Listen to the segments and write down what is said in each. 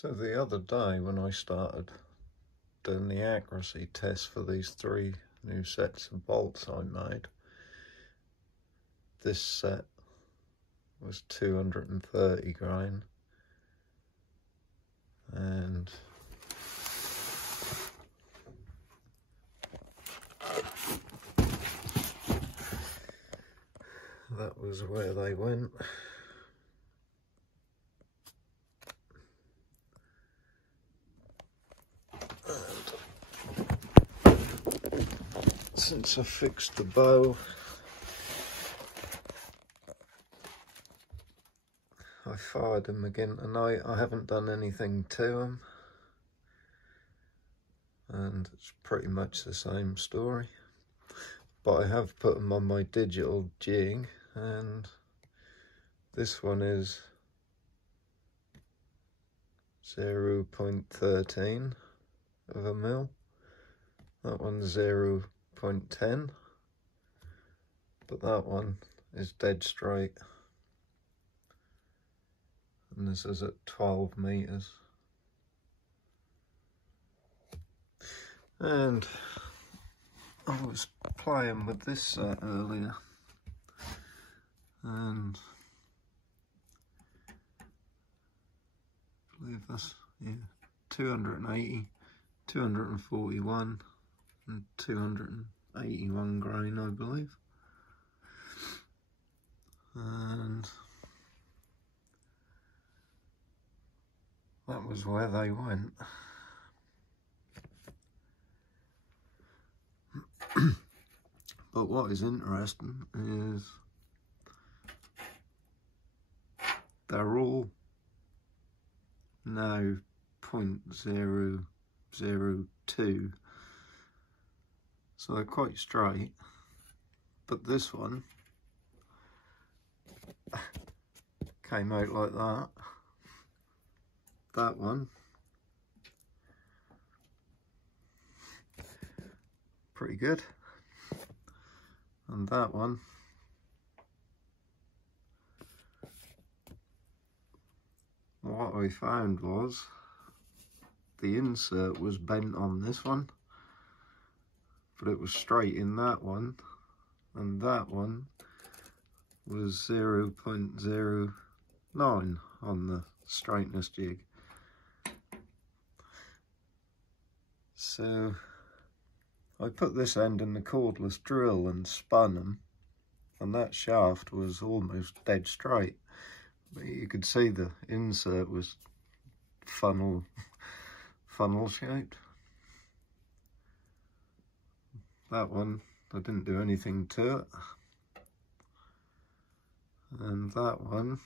So the other day when I started doing the accuracy test for these 3 new sets of bolts I made, this set was 230 grain, and that was where they went. Since I fixed the bow, I fired them again tonight. I haven't done anything to them, and it's pretty much the same story. But I have put them on my digital jig, and this one is 0.13 of a mil. That one's 0.10, but that one is dead straight. And this is at 12 meters. And I was playing with this set earlier, and I believe that's 280, 241 and 281 grain, I believe. And that was where they went. But what is interesting is they're all now 0.002, so they're quite straight, but this one came out like that. That one pretty good, and that one what I found was the insert was bent on this one, but it was straight in that one, and that one was 0.09 on the straightness jig. So I put this end in the cordless drill and spun them, and that shaft was almost dead straight. But you could see the insert was funnel shaped. That one, I didn't do anything to it. And that one,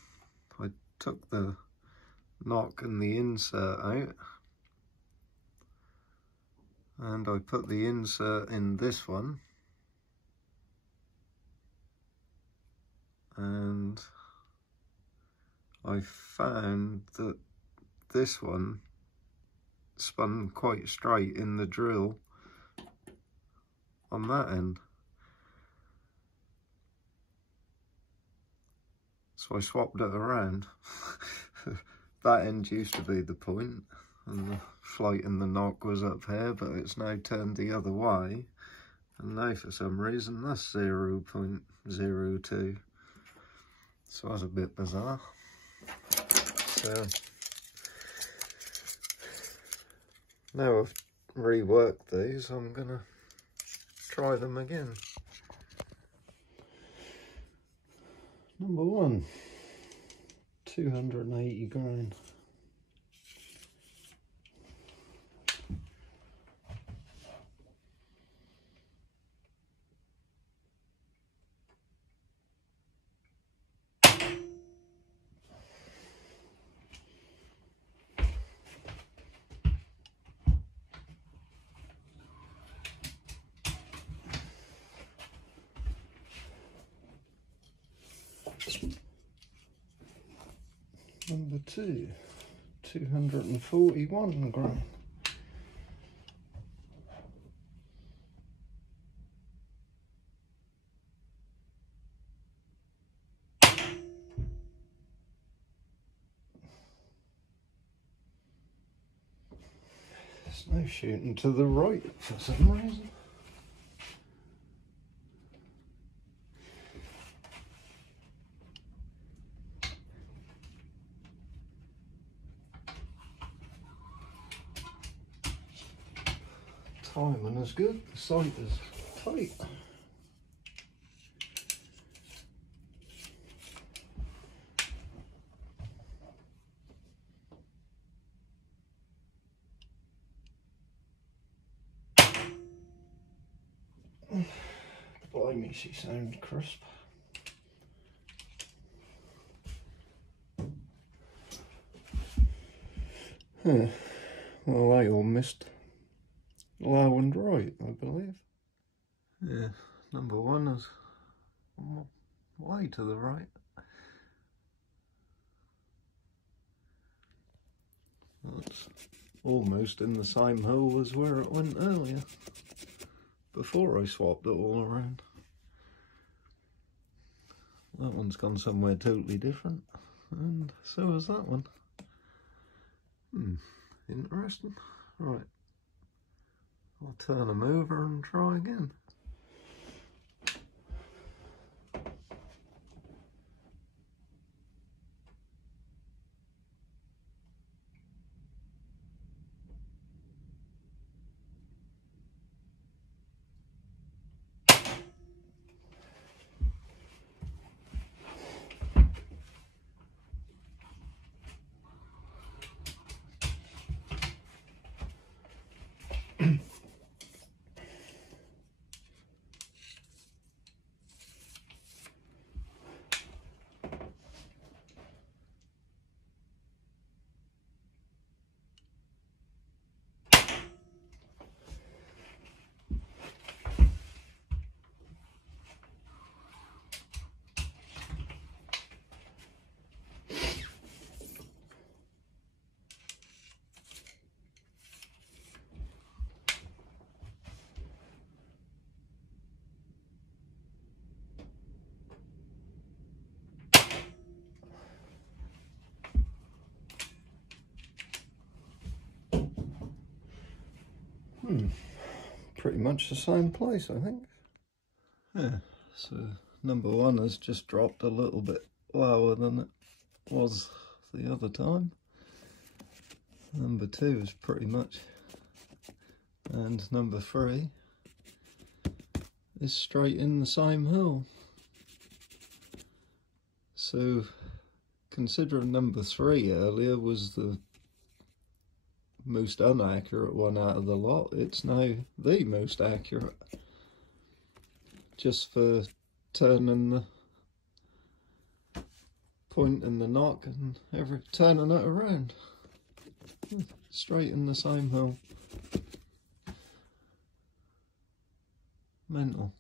I took the knock and the insert out, and I put the insert in this one, and I found that this one spun quite straight in the drill on that end. So I swapped it around. That end used to be the point, and the flight and the knock was up here, but it's now turned the other way, and now for some reason that's 0.02. So that's a bit bizarre. So now I've reworked these, I'm gonna try them again. Number 1, 280 grain. Number 2, 241 grain. It's now shooting to the right for some reason. Timing is good, the sight is tight. Blimey, she sounds crisp. Huh. Well, they all missed low and right, I believe. Yeah, number one is way to the right. That's almost in the same hole as where it went earlier, before I swapped it all around. That one's gone somewhere totally different, and so has that one. Interesting. Right, I'll turn them over and try again. Pretty much the same place, I think. Yeah, so number one has just dropped a little bit lower than it was the other time. Number two is pretty much, and number three is straight in the same hole. So considering number three earlier was the most inaccurate one out of the lot, it's now the most accurate, just for turning the point and the knock and turning it around. Straight in the same hole. Mental.